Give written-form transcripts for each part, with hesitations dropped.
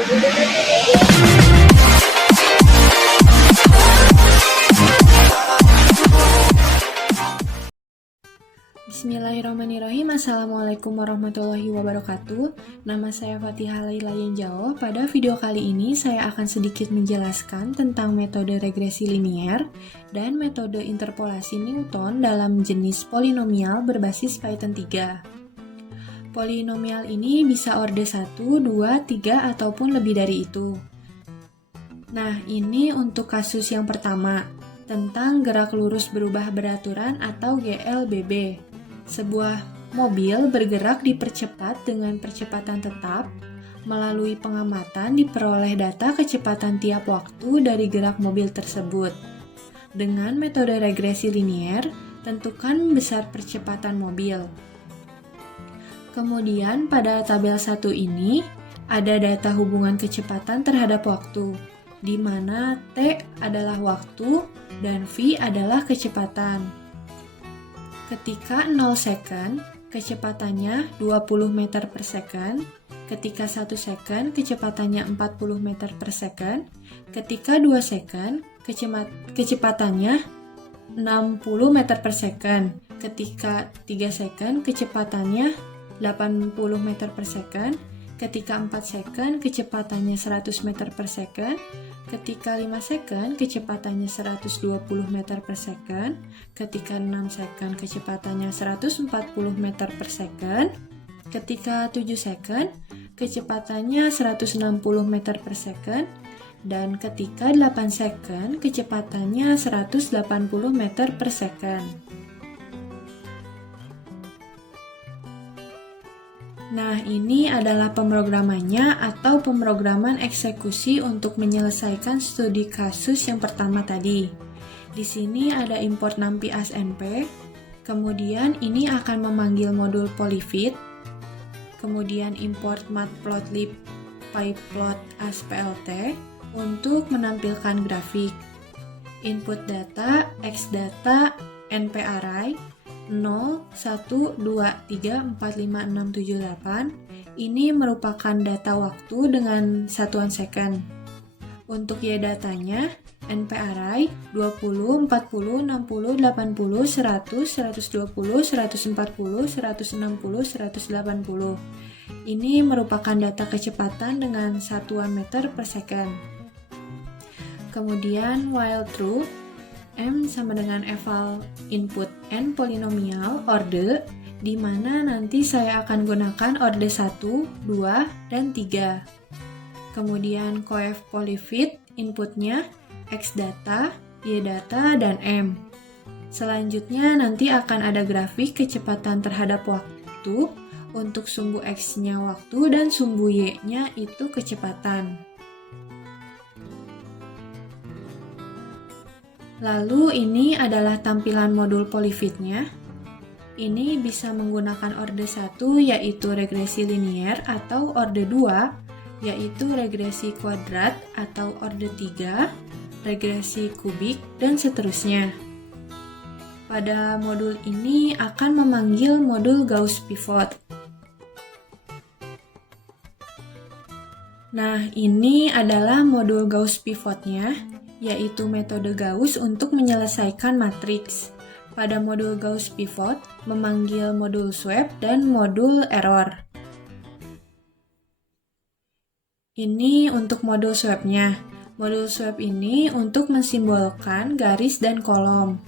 Bismillahirrahmanirrahim. Assalamualaikum warahmatullahi wabarakatuh. Nama saya Fatihah Laila Yenjao. Pada video kali ini saya akan sedikit menjelaskan tentang metode regresi linier dan metode interpolasi Newton dalam jenis polinomial berbasis Python 3. Polinomial ini bisa orde 1, 2, 3, ataupun lebih dari itu. Nah, ini untuk kasus yang pertama, tentang gerak lurus berubah beraturan atau GLBB. Sebuah mobil bergerak dipercepat dengan percepatan tetap. Melalui pengamatan diperoleh data kecepatan tiap waktu dari gerak mobil tersebut. Dengan metode regresi linier, tentukan besar percepatan mobil. Kemudian pada tabel 1 ini, ada data hubungan kecepatan terhadap waktu, di mana T adalah waktu dan V adalah kecepatan. Ketika 0 second, kecepatannya 20 meter per second. Ketika 1 second, kecepatannya 40 meter per second. Ketika 2 second, kecepatannya 60 meter per second. Ketika 3 second, kecepatannya 80 meter per second. Ketika 4 second, kecepatannya 100 meter per second. Ketika 5 second, kecepatannya 120 meter per second. Ketika 6 second, kecepatannya 140 meter per second. Ketika 7 second, kecepatannya 160 meter per second. Dan ketika 8 second, kecepatannya 180 meter per second. Nah, ini adalah pemrogramannya atau pemrograman eksekusi untuk menyelesaikan studi kasus yang pertama tadi. Di sini ada import NumPy as NP, kemudian ini akan memanggil modul polyfit, kemudian import matplotlib pyplot as plt untuk menampilkan grafik. Input data, xdata, nparray, 0, 1, 2, 3, 4, 5, 6, 7, 8. Ini merupakan data waktu dengan satuan second. Untuk Y datanya, nparray 20, 40, 60, 80, 100, 120, 140, 160, 180. Ini merupakan data kecepatan dengan satuan meter per second. Kemudian while true, M sama dengan eval input N polinomial orde, di mana nanti saya akan gunakan orde 1, 2, dan 3. Kemudian coef polyfit inputnya X data, Y data, dan M. Selanjutnya nanti akan ada grafik kecepatan terhadap waktu untuk sumbu X-nya waktu dan sumbu Y-nya itu kecepatan. Lalu ini adalah tampilan modul polyfitnya. Ini bisa menggunakan orde 1 yaitu regresi linier atau orde 2 yaitu regresi kuadrat atau orde 3, regresi kubik, dan seterusnya. Pada modul ini akan memanggil modul Gauss pivot. Nah, ini adalah modul Gauss pivotnya, yaitu metode Gauss untuk menyelesaikan matriks. Pada modul Gauss pivot, memanggil modul swap dan modul error. Ini untuk modul swapnya. Modul swap ini untuk mensimbolkan garis dan kolom.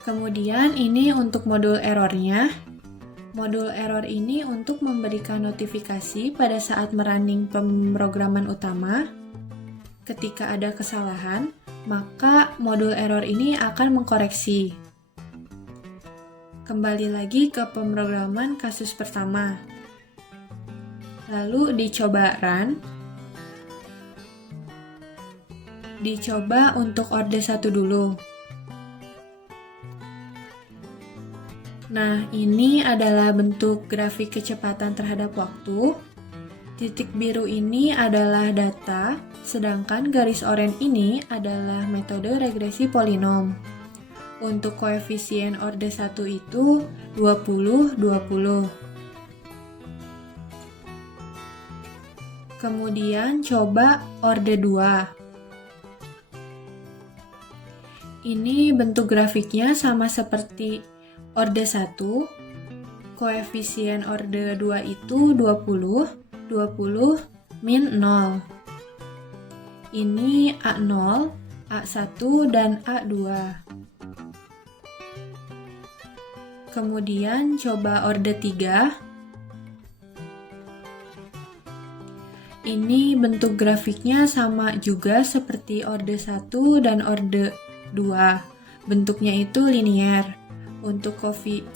Kemudian ini untuk modul errornya. Modul error ini untuk memberikan notifikasi pada saat merunning pemrograman utama. Ketika ada kesalahan, maka modul error ini akan mengkoreksi. Kembali lagi ke pemrograman kasus pertama. Lalu dicoba run. Dicoba untuk orde 1 dulu. Nah, ini adalah bentuk grafik kecepatan terhadap waktu. Titik biru ini adalah data, sedangkan garis oranye ini adalah metode regresi polinom. Untuk koefisien orde 1 itu 20, 20. Kemudian coba orde 2. Ini bentuk grafiknya sama seperti orde 1. Koefisien orde 2 itu 20, 20, min 0. Ini A0, A1, dan A2. Kemudian coba orde 3. Ini bentuk grafiknya sama juga seperti orde 1 dan orde 2. Bentuknya itu linear. Untuk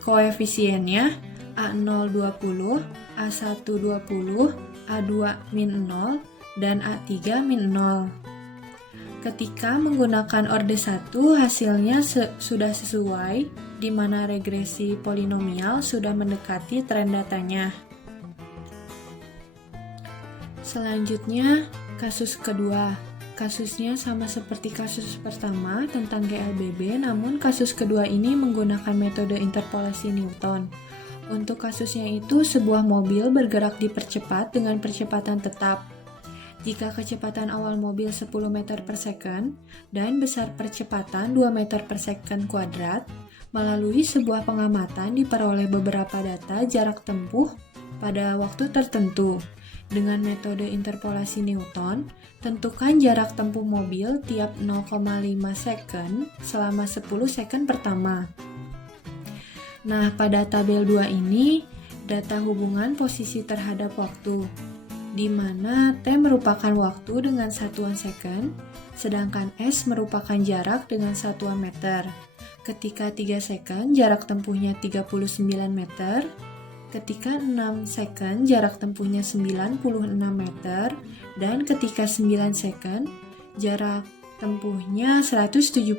koefisiennya A0 20, A1 20, A2 min 0, dan A3 min 0. Ketika menggunakan orde 1, hasilnya sudah sesuai, di mana regresi polinomial sudah mendekati tren datanya. Selanjutnya, kasus kedua. Kasusnya sama seperti kasus pertama tentang GLBB, namun kasus kedua ini menggunakan metode interpolasi Newton. Untuk kasusnya itu, sebuah mobil bergerak dipercepat dengan percepatan tetap. Jika kecepatan awal mobil 10 meter per second dan besar percepatan 2 meter per second kuadrat, melalui sebuah pengamatan diperoleh beberapa data jarak tempuh pada waktu tertentu. Dengan metode interpolasi Newton, tentukan jarak tempuh mobil tiap 0,5 second selama 10 second pertama. Nah, pada tabel 2 ini, data hubungan posisi terhadap waktu, di mana T merupakan waktu dengan satuan second, sedangkan S merupakan jarak dengan satuan meter. Ketika 3 second, jarak tempuhnya 39 meter. Ketika 6 second, jarak tempuhnya 96 meter, dan ketika 9 second, jarak tempuhnya 171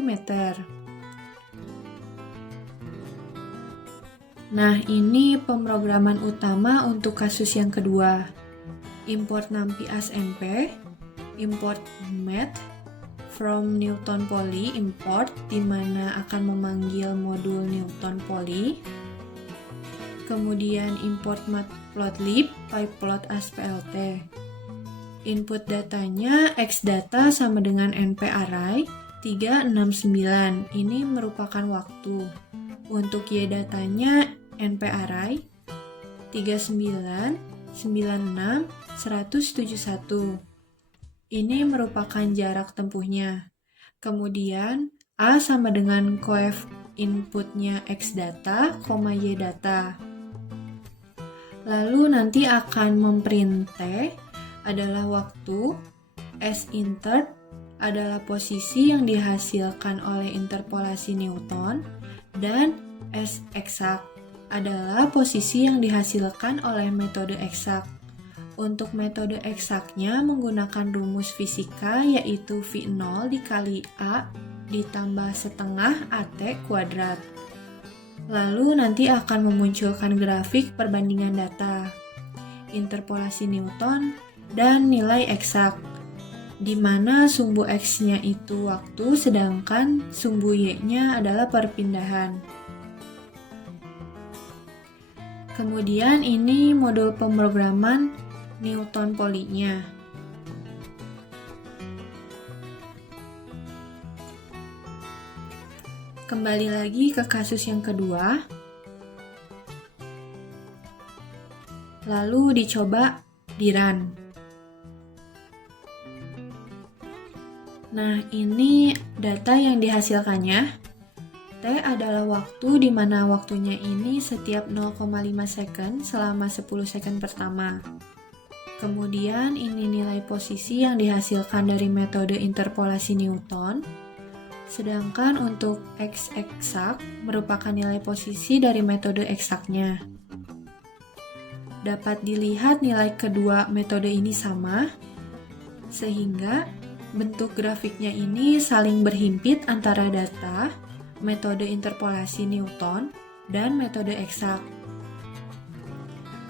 meter. Nah, ini pemrograman utama untuk kasus yang kedua. Import NumPy as NP, import math from Newton Poly, import, di mana akan memanggil modul Newton Poly. Kemudian import matplotlib, pyplot as plt. Input datanya xdata sama dengan nparray 369. Ini merupakan waktu. Untuk y datanya nparray 39, 96, 171. Ini merupakan jarak tempuhnya. Kemudian A sama dengan coef inputnya xdata, y data. Lalu nanti akan memprint T adalah waktu, S intert adalah posisi yang dihasilkan oleh interpolasi Newton, dan S eksak adalah posisi yang dihasilkan oleh metode eksak. Untuk metode eksaknya menggunakan rumus fisika, yaitu V0 dikali A ditambah setengah AT kuadrat. Lalu nanti akan memunculkan grafik perbandingan data, interpolasi Newton, dan nilai eksak, di mana sumbu X-nya itu waktu, sedangkan sumbu Y-nya adalah perpindahan. Kemudian ini modul pemrograman Newton Poly-nya. Kembali lagi ke kasus yang kedua. Lalu dicoba di run. Nah, ini data yang dihasilkannya. T adalah waktu di mana waktunya ini setiap 0,5 second selama 10 second pertama. Kemudian ini nilai posisi yang dihasilkan dari metode interpolasi Newton. Sedangkan untuk X eksak merupakan nilai posisi dari metode eksaknya. Dapat dilihat nilai kedua metode ini sama, sehingga bentuk grafiknya ini saling berhimpit antara data, metode interpolasi Newton, dan metode eksak.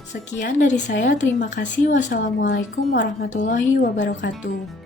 Sekian dari saya, terima kasih. Wassalamualaikum warahmatullahi wabarakatuh.